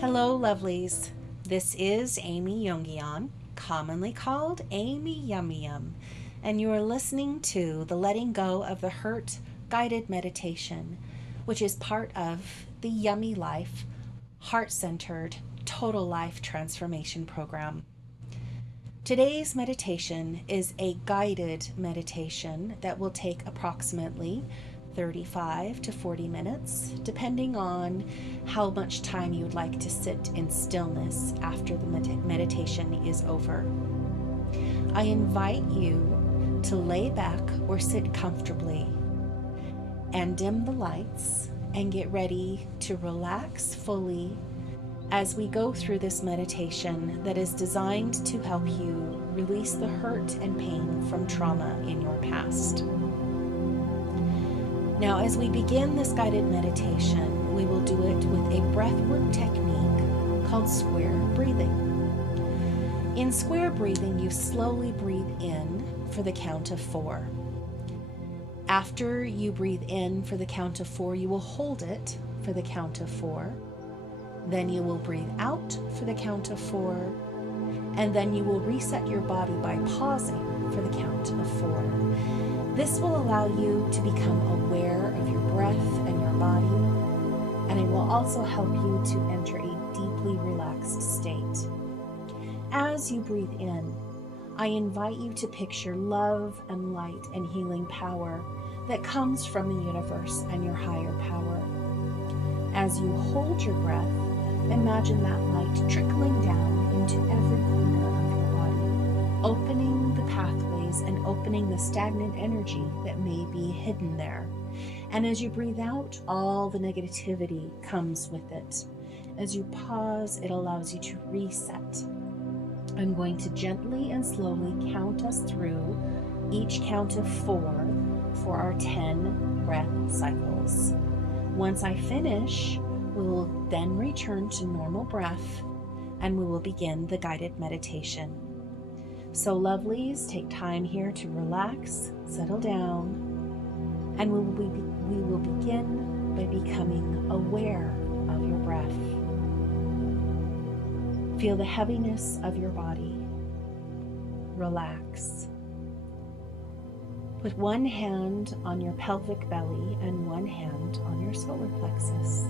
Hello, lovelies. This is Amy Youngian, commonly called Amy Yum Yum, and you are listening to the Letting Go of the Hurt guided meditation, which is part of the Yummy Life, heart centered, total life transformation program. Today's meditation is a guided meditation that will take approximately 35 to 40 minutes, depending on how much time you would like to sit in stillness after the meditation is over. I invite you to lay back or sit comfortably and dim the lights and get ready to relax fully as we go through this meditation that is designed to help you release the hurt and pain from trauma in your past. Now, as we begin this guided meditation, we will do it with a breathwork technique called square breathing. In square breathing, you slowly breathe in for the count of 4. After you breathe in for the count of 4, you will hold it for the count of 4. Then you will breathe out for the count of 4, and then you will reset your body by pausing for the count of 4. This will allow you to become aware of your breath and your body, and it will also help you to enter a deeply relaxed state. As you breathe in, I invite you to picture love and light and healing power that comes from the universe and your higher power. As you hold your breath, imagine that light trickling down into every corner of your body, opening the pathways and opening the stagnant energy that may be hidden there. And as you breathe out, all the negativity comes with it. As you pause, it allows you to reset. I'm going to gently and slowly count us through each count of 4 for our 10 breath cycles. Once I finish, we will then return to normal breath and we will begin the guided meditation. So lovelies, take time here to relax, settle down, and we will begin by becoming aware of your breath. Feel the heaviness of your body. Relax. Put one hand on your pelvic belly and one hand on your solar plexus.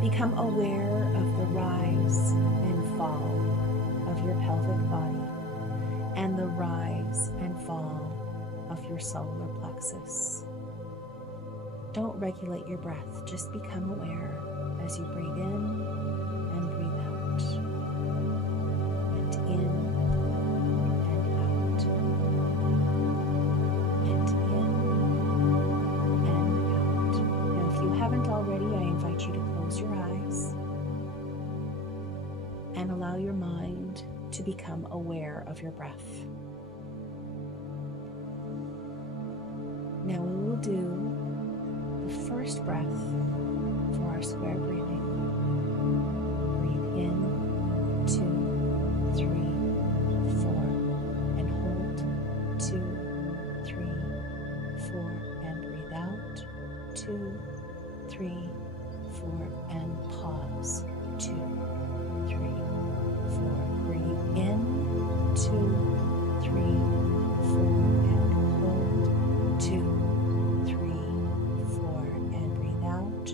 Become aware of the rise and fall of your pelvic body and the rise and fall of your solar plexus. Don't regulate your breath, just become aware as you breathe in and breathe out, and in and out, and in and out. Now, if you haven't already, I invite you to close your eyes and allow your mind to become aware of your breath. Now we will do the first breath for our square breathing. Breathe in, 2, 3, 4, and hold, 2, 3, 4, and breathe out, 2, 3, 4, and pause, 2, 3, 4. Breathe in, 2, 3, 4, and hold, 2, 3, 4, and breathe out,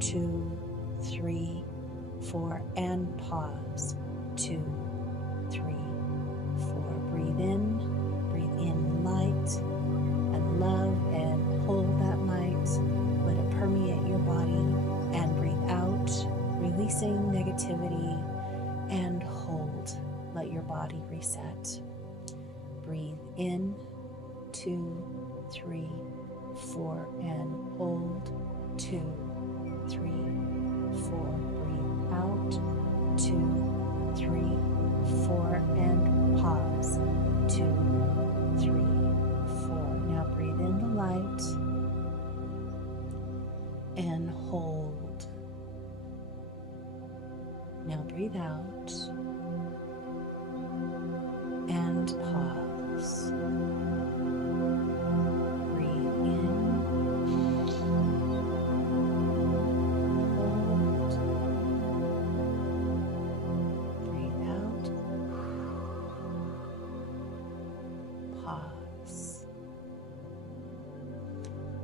2, 3, 4, and pause, 2, 3, 4. Breathe in light and love, and hold that light. Let it permeate your body, and breathe out, releasing negativity, and hold. Let your body reset. Breathe in, 2, 3, 4, and hold, 2, 3, 4. Breathe out, 2, 3, 4, and pause, 2, 3, 4. Now breathe in the light and hold. Now breathe out and pause. Breathe in, hold,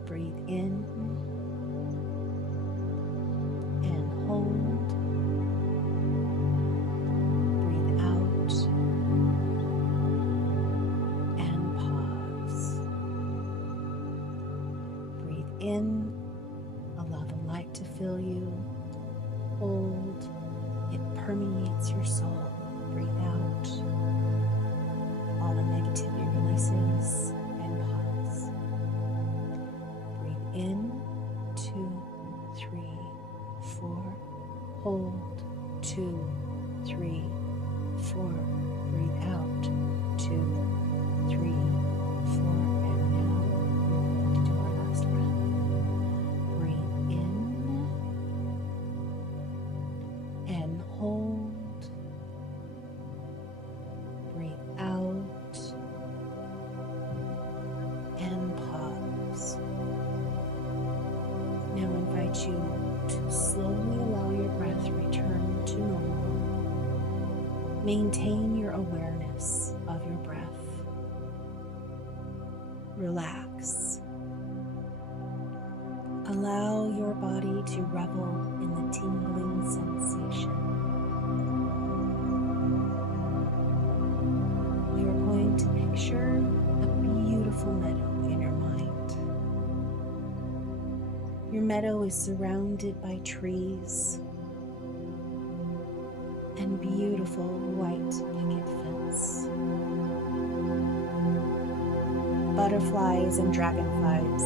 Breathe in and hold. Breathe out and pause. Breathe in, allow the light to fill you. Hold, it permeates your soul. Breathe out, all the negativity releases, and pause. Breathe in, 2, 3, 4. Hold, 2, 3, 4. Breathe out, 2, 3, 4. And now we're going to do our last breath. Breathe in and hold. Breathe out and pause. Now invite you to slowly allow your breath return to normal. Maintain your awareness of your breath. Relax. Allow your body to revel in the tingling sensation. We are going to picture a beautiful meadow in your mind. Your meadow is surrounded by trees and beautiful white picket fence. Butterflies and dragonflies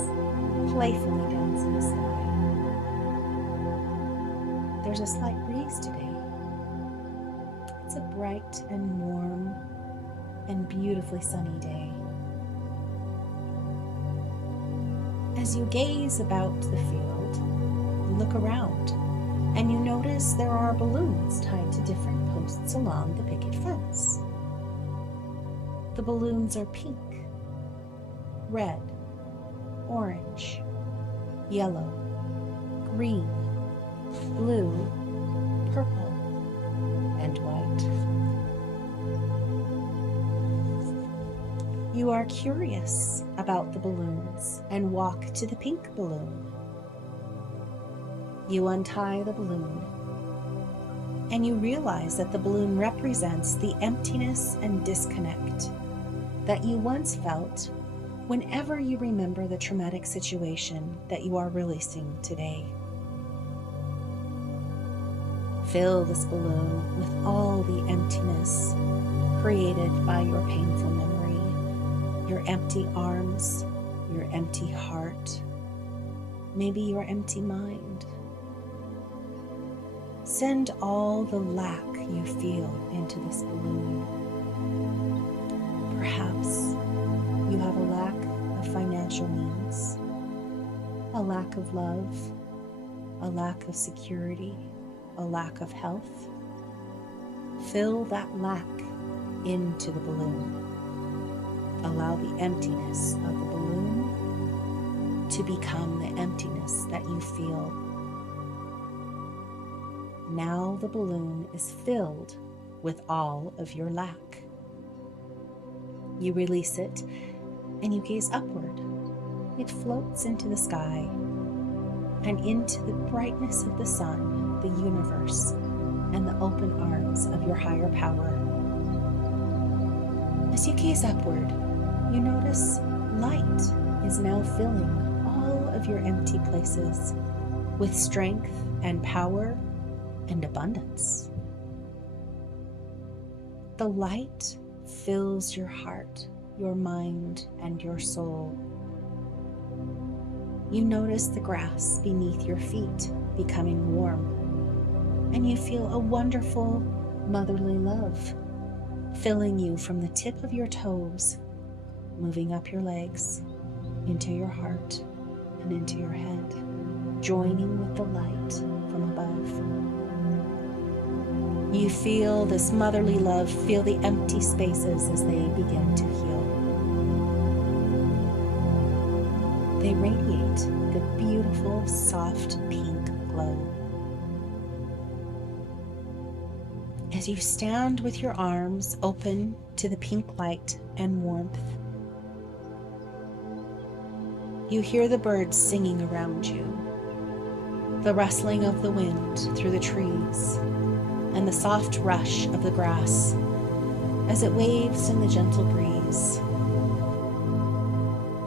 playfully dance in the sky. There's a slight breeze today. It's a bright and warm and beautifully sunny day. As you gaze about the field, you look around and you notice there are balloons tied to different posts along the picket fence. The balloons are pink, red, orange, yellow, green, blue, purple, and white. You are curious about the balloons and walk to the pink balloon. You untie the balloon and you realize that the balloon represents the emptiness and disconnect that you once felt whenever you remember the traumatic situation that you are releasing today. Fill this balloon with all the emptiness created by your painful memory, your empty arms, your empty heart, maybe your empty mind. Send all the lack you feel into this balloon. Perhaps you have a lack of financial needs, a lack of love, a lack of security, a lack of health. Fill that lack into the balloon. Allow the emptiness of the balloon to become the emptiness that you feel. Now the balloon is filled with all of your lack. You release it and you gaze upward. It floats into the sky and into the brightness of the sun, the universe, and the open arms of your higher power. As you gaze upward, you notice light is now filling all of your empty places with strength and power and abundance. The light fills your heart, your mind, and your soul. You notice the grass beneath your feet becoming warm, and you feel a wonderful motherly love filling you from the tip of your toes, moving up your legs, into your heart, and into your head, joining with the light from above. You feel this motherly love fill the empty spaces as they begin to heal. They radiate the beautiful, soft pink glow. As you stand with your arms open to the pink light and warmth, You hear the birds singing around you, the rustling of the wind through the trees, and the soft rush of the grass as it waves in the gentle breeze.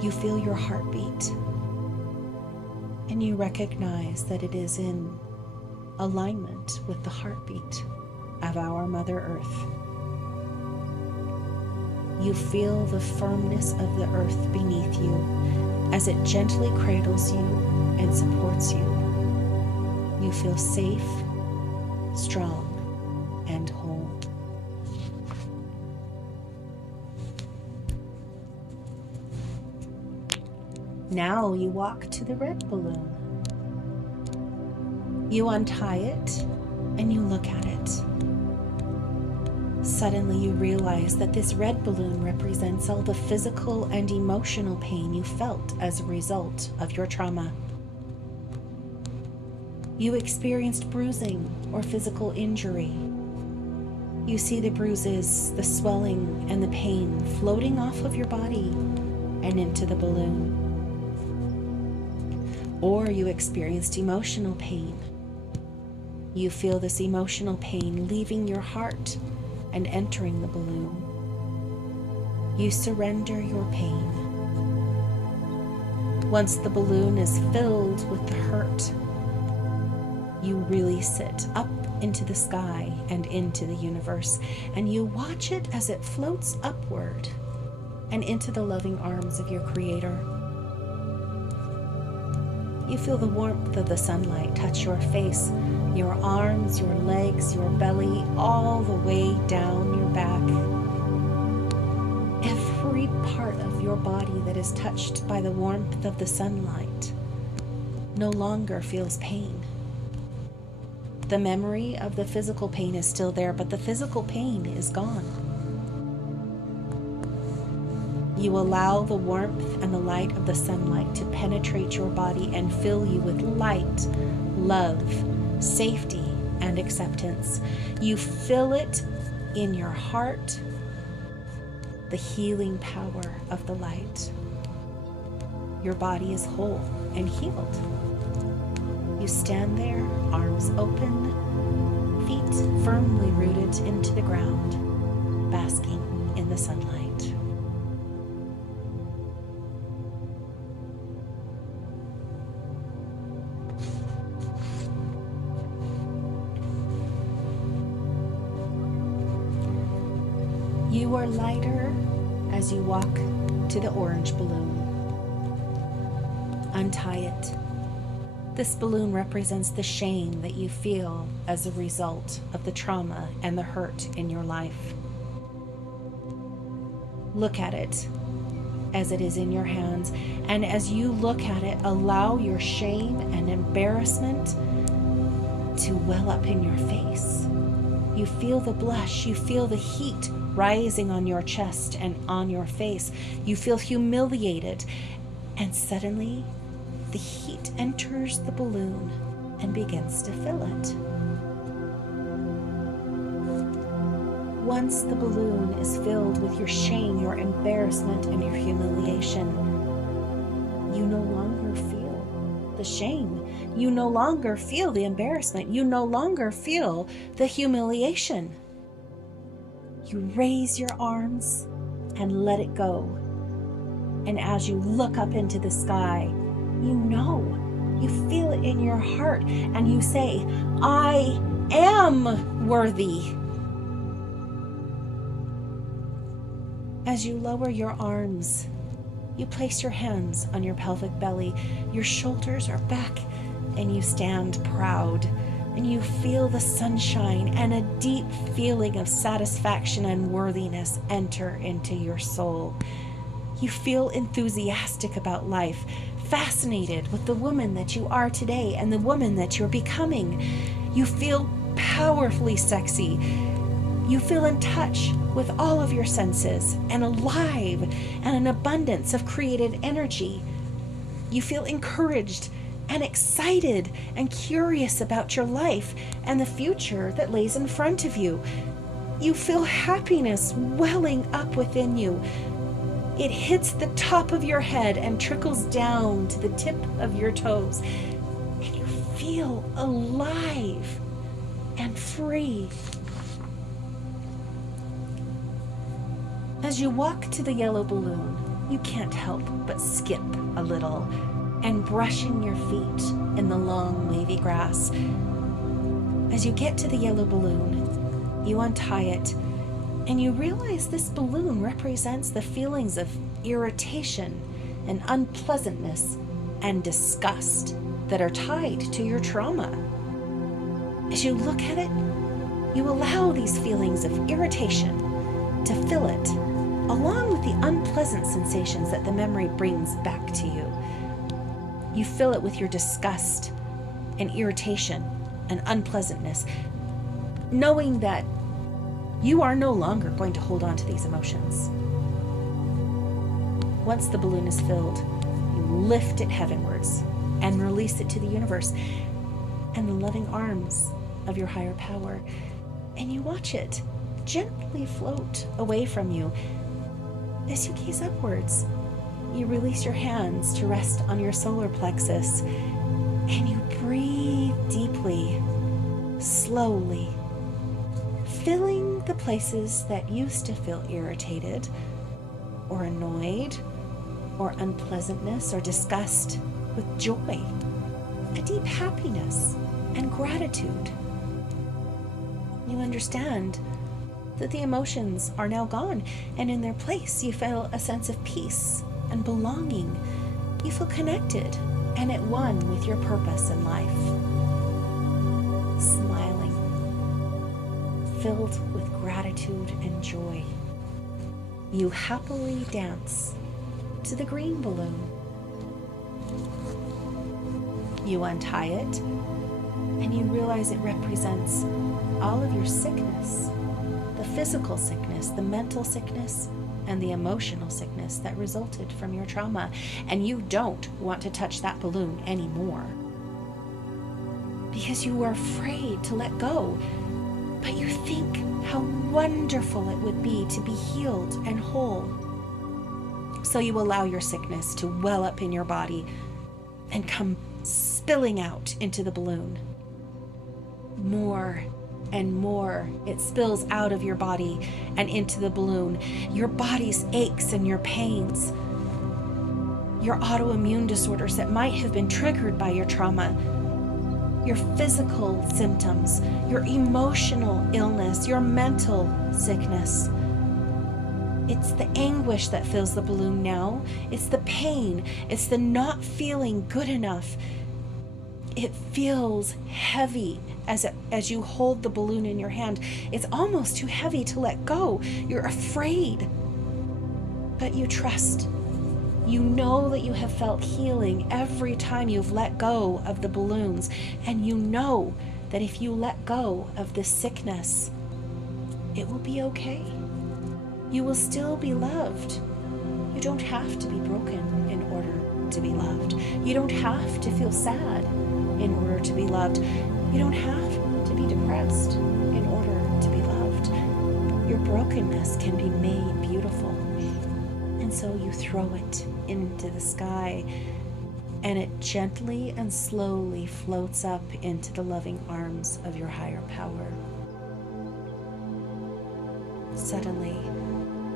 You feel your heartbeat, and you recognize that it is in alignment with the heartbeat of our Mother Earth. You feel the firmness of the earth beneath you as it gently cradles you and supports you. You feel safe, strong, and whole. Now you walk to the red balloon. You untie it and you look at it. Suddenly you realize that this red balloon represents all the physical and emotional pain you felt as a result of your trauma. You experienced bruising or physical injury. You see the bruises, the swelling, and the pain floating off of your body and into the balloon. Or you experienced emotional pain. You feel this emotional pain leaving your heart and entering the balloon. You surrender your pain. Once the balloon is filled with the hurt, you release it up into the sky and into the universe, and you watch it as it floats upward and into the loving arms of your Creator. You feel the warmth of the sunlight touch your face, your arms, your legs, your belly, all the way down your back. Every part of your body that is touched by the warmth of the sunlight no longer feels pain. The memory of the physical pain is still there, but the physical pain is gone. You allow the warmth and the light of the sunlight to penetrate your body and fill you with light, love, safety, and acceptance. You feel it in your heart, the healing power of the light. Your body is whole and healed. You stand there, arms open, feet firmly rooted into the ground, basking in the sunlight. You are lighter as you walk to the orange balloon. Untie it. This balloon represents the shame that you feel as a result of the trauma and the hurt in your life. Look at it as it is in your hands, and as you look at it, allow your shame and embarrassment to well up in your face. You feel the blush, you feel the heat rising on your chest and on your face. You feel humiliated, and suddenly the heat enters the balloon and begins to fill it. Once the balloon is filled with your shame, your embarrassment, and your humiliation, you no longer feel the shame. You no longer feel the embarrassment. You no longer feel the humiliation. You raise your arms and let it go. And as you look up into the sky, you feel it in your heart, and you say, I am worthy. As you lower your arms, you place your hands on your pelvic belly, your shoulders are back, and you stand proud. And you feel the sunshine and a deep feeling of satisfaction and worthiness enter into your soul. You feel enthusiastic about life, fascinated with the woman that you are today and the woman that you're becoming. You feel powerfully sexy. You feel in touch with all of your senses and alive and an abundance of created energy. You feel encouraged and excited and curious about your life and the future that lays in front of you. You feel happiness welling up within you. It hits the top of your head and trickles down to the tip of your toes. And you feel alive and free. As you walk to the yellow balloon, you can't help but skip a little and brushing your feet in the long wavy grass. As you get to the yellow balloon, you untie it and you realize this balloon represents the feelings of irritation and unpleasantness and disgust that are tied to your trauma. As you look at it, you allow these feelings of irritation to fill it, along with the unpleasant sensations that the memory brings back to you. You fill it with your disgust and irritation and unpleasantness, knowing that you are no longer going to hold on to these emotions. Once the balloon is filled, you lift it heavenwards and release it to the universe and the loving arms of your higher power, and you watch it gently float away from you. As you gaze upwards, you release your hands to rest on your solar plexus, and you breathe deeply, slowly, filling the places that used to feel irritated or annoyed or unpleasantness or disgust with joy, a deep happiness and gratitude. You understand that the emotions are now gone, and in their place you feel a sense of peace and belonging. You feel connected and at one with your purpose in life. Smiling, filled with gratitude and joy, you happily dance to the green balloon. You untie it and you realize it represents all of your sickness, the physical sickness, the mental sickness, and the emotional sickness that resulted from your trauma. And you don't want to touch that balloon anymore because you were afraid to let go. But you think how wonderful it would be to be healed and whole. So you allow your sickness to well up in your body and come spilling out into the balloon. More and more it spills out of your body and into the balloon. Your body's aches and your pains, your autoimmune disorders that might have been triggered by your trauma, your physical symptoms, your emotional illness, your mental sickness. It's the anguish that fills the balloon now. It's the pain. It's the not feeling good enough. It feels heavy as you hold the balloon in your hand. It's almost too heavy to let go. You're afraid, but you trust. You know that you have felt healing every time you've let go of the balloons, and you know that if you let go of this sickness, it will be okay. You will still be loved. You don't have to be broken in order to be loved. You don't have to feel sad in order to be loved. You don't have to be depressed in order to be loved. Your brokenness can be made beautiful. And so you throw it into the sky, and it gently and slowly floats up into the loving arms of your higher power. Suddenly,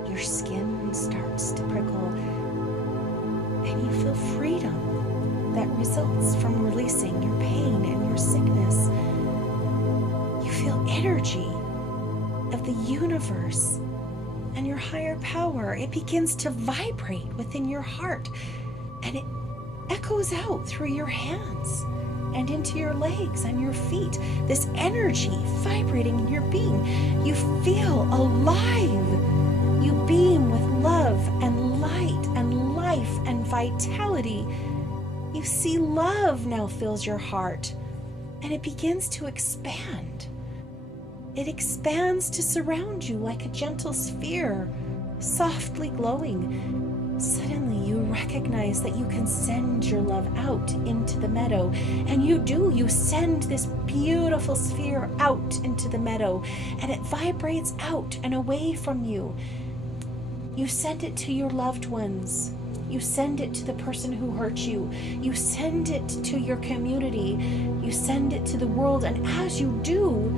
your skin starts to prickle, and you feel freedom that results from releasing your pain and your sickness. You feel energy of the universe and your higher power. It begins to vibrate within your heart, and it echoes out through your hands and into your legs and your feet. This energy vibrating in your being. You feel alive. You beam with love and light and life and vitality. You see love now fills your heart, and it begins to expand. It expands to surround you like a gentle sphere, softly glowing. Suddenly you recognize that you can send your love out into the meadow. And you do. You send this beautiful sphere out into the meadow, and it vibrates out and away from you. You send it to your loved ones. You send it to the person who hurt you. You send it to your community. You send it to the world. And as you do,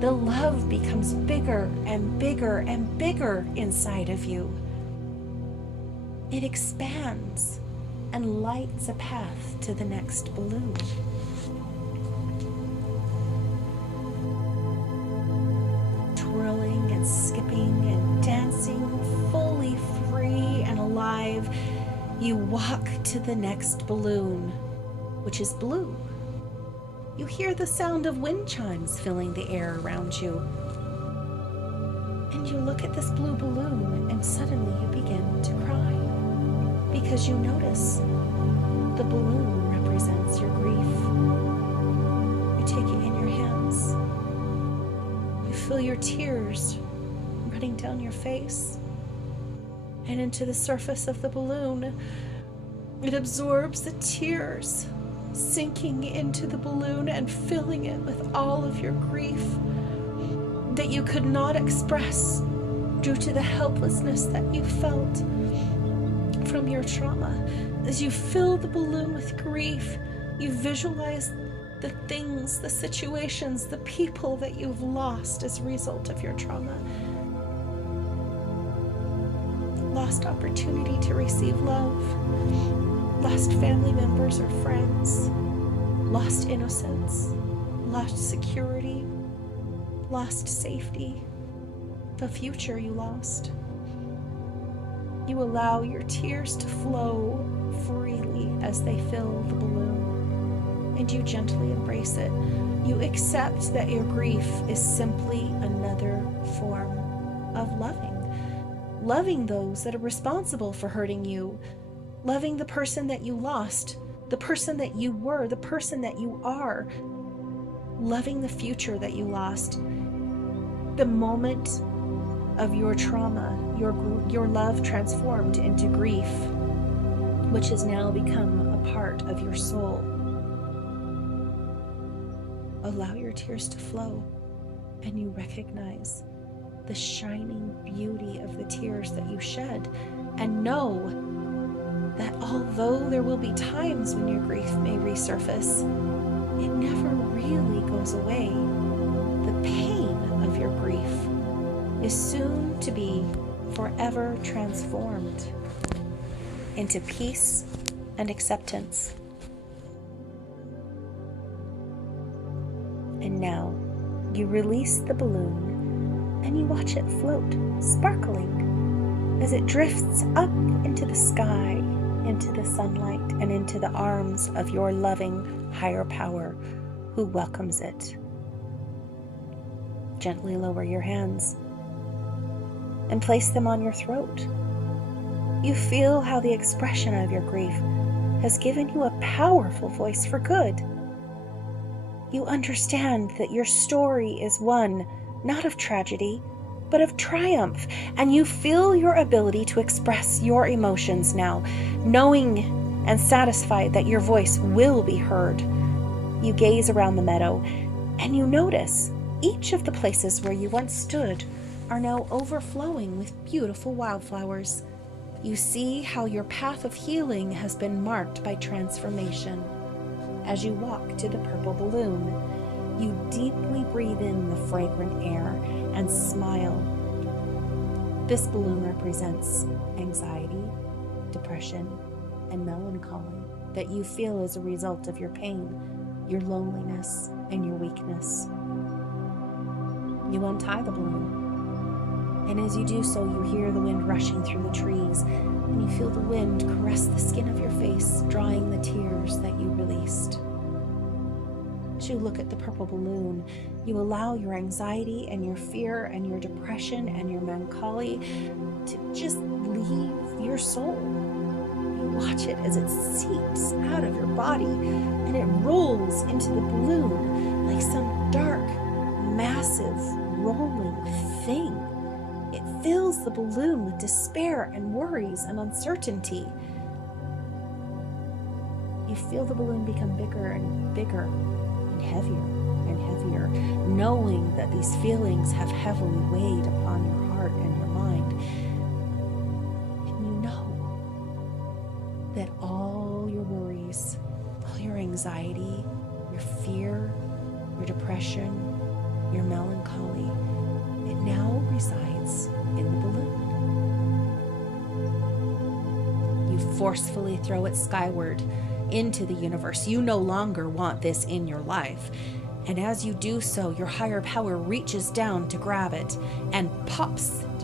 the love becomes bigger and bigger and bigger inside of you. It expands and lights a path to the next balloon. Twirling and skipping and dancing, fully free and alive, you walk to the next balloon, which is blue. You hear the sound of wind chimes filling the air around you. And you look at this blue balloon and suddenly you begin to cry because you notice the balloon represents your grief. You take it in your hands. You feel your tears running down your face and into the surface of the balloon. It absorbs the tears, sinking into the balloon and filling it with all of your grief that you could not express due to the helplessness that you felt from your trauma. As you fill the balloon with grief, you visualize the things, the situations, the people that you've lost as a result of your trauma. Lost opportunity to receive love, lost family members or friends, lost innocence, lost security, lost safety, the future you lost. You allow your tears to flow freely as they fill the balloon, and you gently embrace it. You accept that your grief is simply another form of loving. Loving those that are responsible for hurting you, loving the person that you lost, the person that you were, the person that you are, loving the future that you lost. The moment of your trauma, your love transformed into grief, which has now become a part of your soul. Allow your tears to flow, and you recognize the shining beauty of the tears that you shed, and know that although there will be times when your grief may resurface, it never really goes away. The pain of your grief is soon to be forever transformed into peace and acceptance. And now you release the balloon and you watch it float, sparkling, as it drifts up into the sky, into the sunlight, and into the arms of your loving higher power who welcomes it. Gently lower your hands and place them on your throat. You feel how the expression of your grief has given you a powerful voice for good. You understand that your story is one not of tragedy, but of triumph, and you feel your ability to express your emotions now, knowing and satisfied that your voice will be heard. You gaze around the meadow, and you notice each of the places where you once stood are now overflowing with beautiful wildflowers. You see how your path of healing has been marked by transformation. As you walk to the purple balloon, you deeply breathe in the fragrant air and smile. This balloon represents anxiety, depression, and melancholy that you feel as a result of your pain, your loneliness, and your weakness. You untie the balloon, and as you do so, you hear the wind rushing through the trees, and you feel the wind caress the skin of your face, drying the tears that you released. As you look at the purple balloon, you allow your anxiety and your fear and your depression and your melancholy to just leave your soul. You watch it as it seeps out of your body and it rolls into the balloon like some dark, massive, rolling thing. It fills the balloon with despair and worries and uncertainty. You feel the balloon become bigger and bigger and heavier and heavier, knowing that these feelings have heavily weighed upon your heart and your mind. your anxiety, your fear, your depression, your melancholy, it now resides in the balloon. You forcefully throw it skyward into the universe. You no longer want this in your life. And as you do so, your higher power reaches down to grab it and pops it,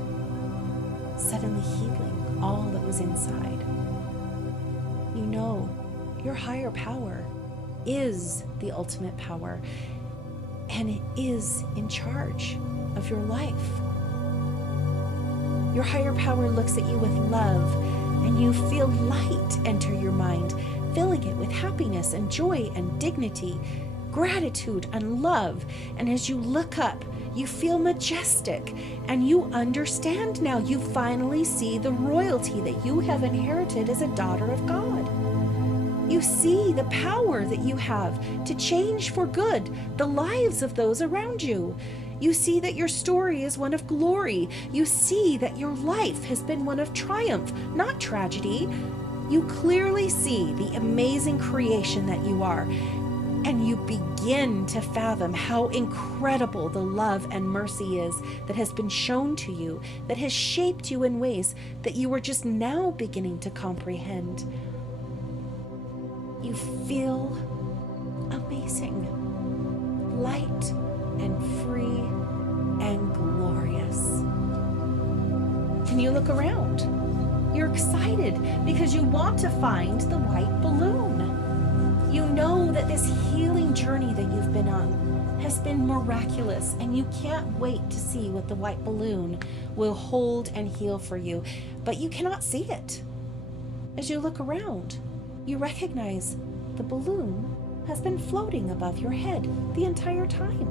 suddenly healing all that was inside. You know your higher power is the ultimate power, and it is in charge of your life. Your higher power looks at you with love, and you feel light enter your mind, filling it with happiness and joy and dignity, gratitude and love. And as you look up, you feel majestic, and you understand now. You finally see the royalty that you have inherited as a daughter of God. You see the power that you have to change for good the lives of those around you. You see that your story is one of glory. You see that your life has been one of triumph, not tragedy. You clearly see the amazing creation that you are, and you begin to fathom how incredible the love and mercy is that has been shown to you, that has shaped you in ways that you are just now beginning to comprehend. You feel amazing, light and free and glorious. Can you look around? You're excited because you want to find the white balloon. You know that this healing journey that you've been on has been miraculous, and you can't wait to see what the white balloon will hold and heal for you, but you cannot see it. As you look around, you recognize the balloon has been floating above your head the entire time.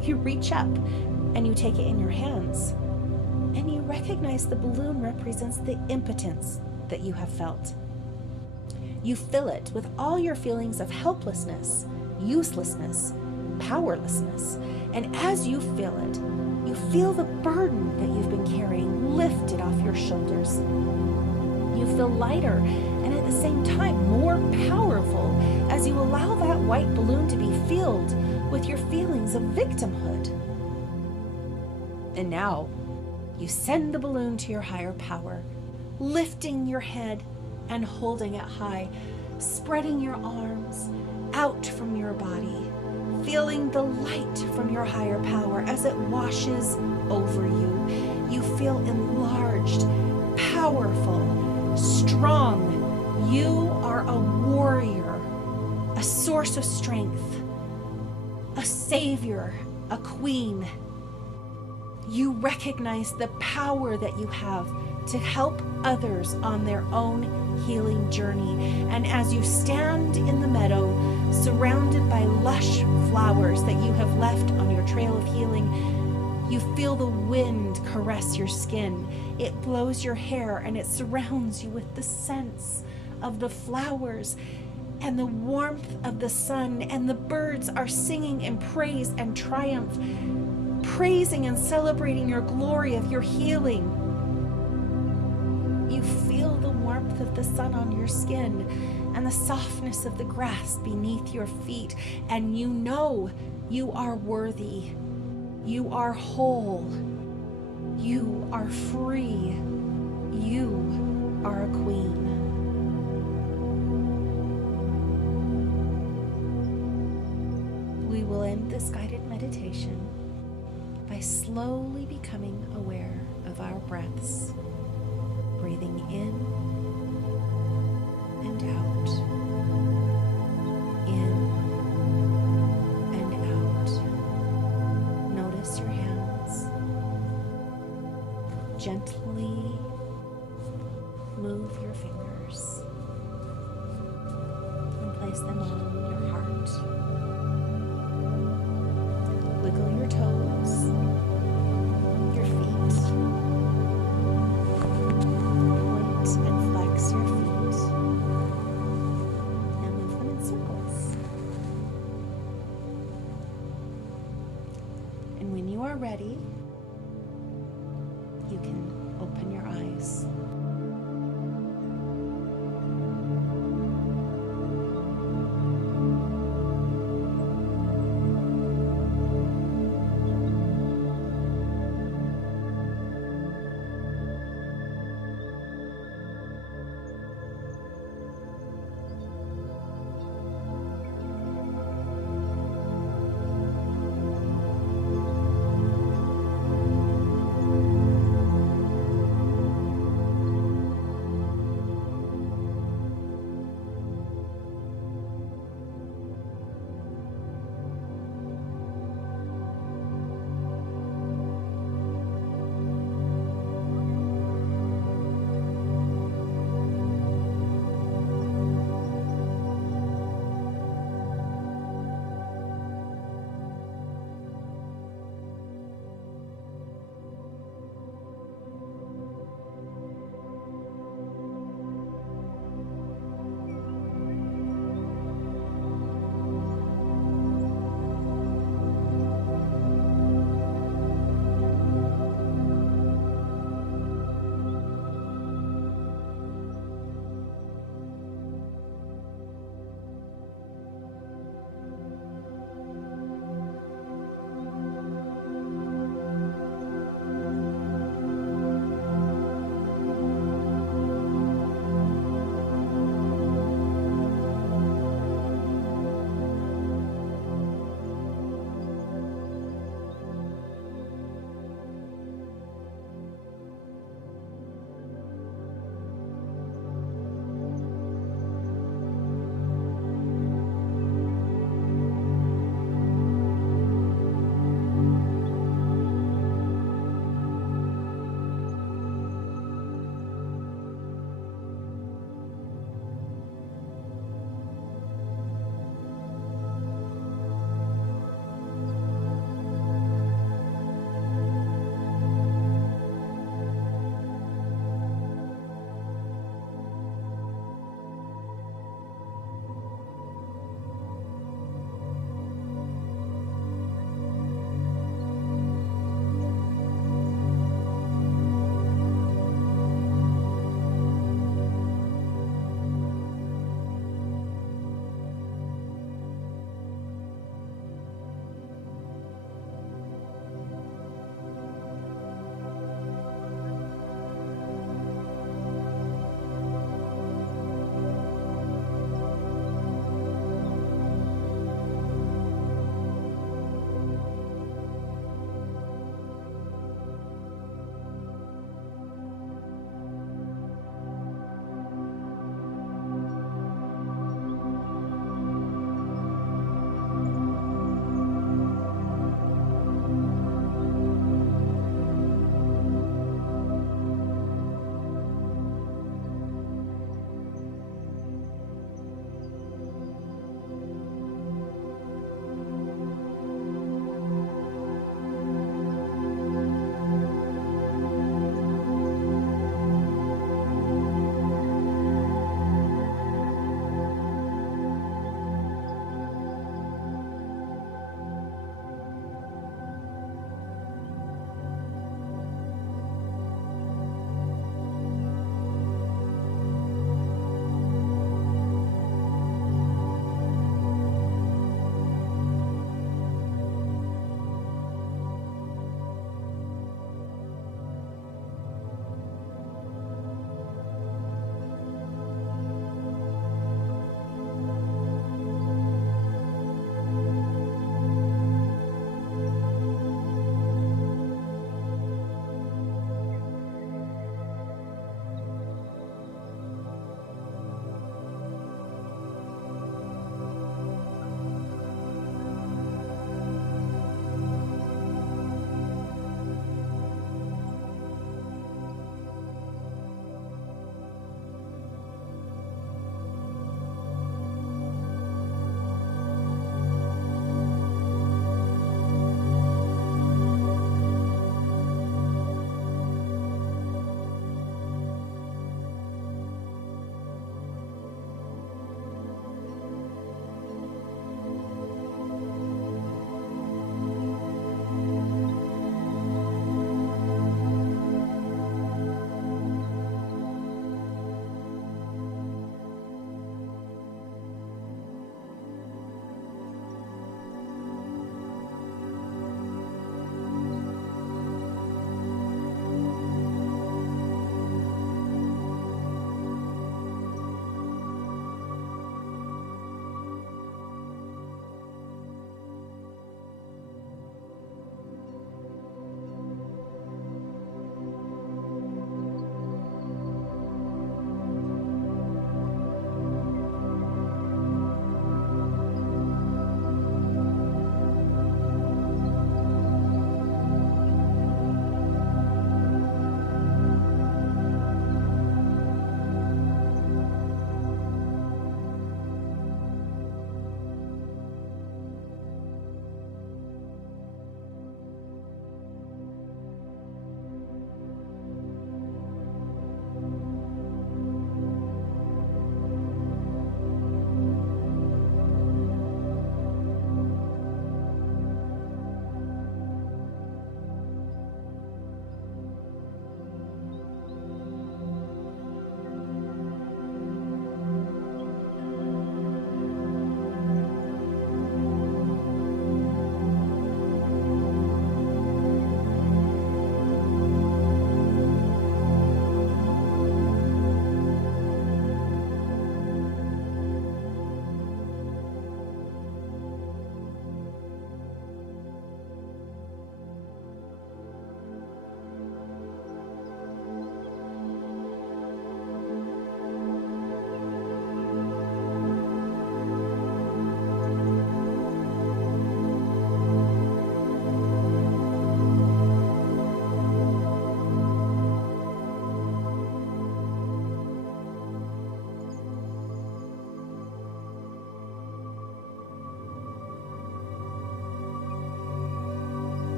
You reach up and you take it in your hands, and you recognize the balloon represents the impotence that you have felt. You fill it with all your feelings of helplessness, uselessness, powerlessness, and as you fill it, you feel the burden that you've been carrying lifted off your shoulders. You feel lighter and at the same time more powerful as you allow that white balloon to be filled with your feelings of victimhood. And now you send the balloon to your higher power, lifting your head and holding it high, spreading your arms out from your body, feeling the light from your higher power as it washes over you. You feel enlarged, powerful, strong. You are a warrior, a source of strength, a savior, a queen. You recognize the power that you have to help others on their own healing journey. And as you stand in the meadow, surrounded by lush flowers that you have left on your trail of healing, you feel the wind caress your skin. It blows your hair and it surrounds you with the scents of the flowers and the warmth of the sun, and the birds are singing in praise and triumph, praising and celebrating your glory of your healing. You feel the warmth of the sun on your skin and the softness of the grass beneath your feet, and you know you are worthy. You are whole. You are free. You are a queen. We will end this guided meditation by slowly becoming aware of our breaths, breathing in and out, in and out. Notice your hands. Gently move your fingers and place them on your heart. Wiggle your toes, your feet. Point and flex your feet. Now move them in circles. And when you are ready, you can open your eyes.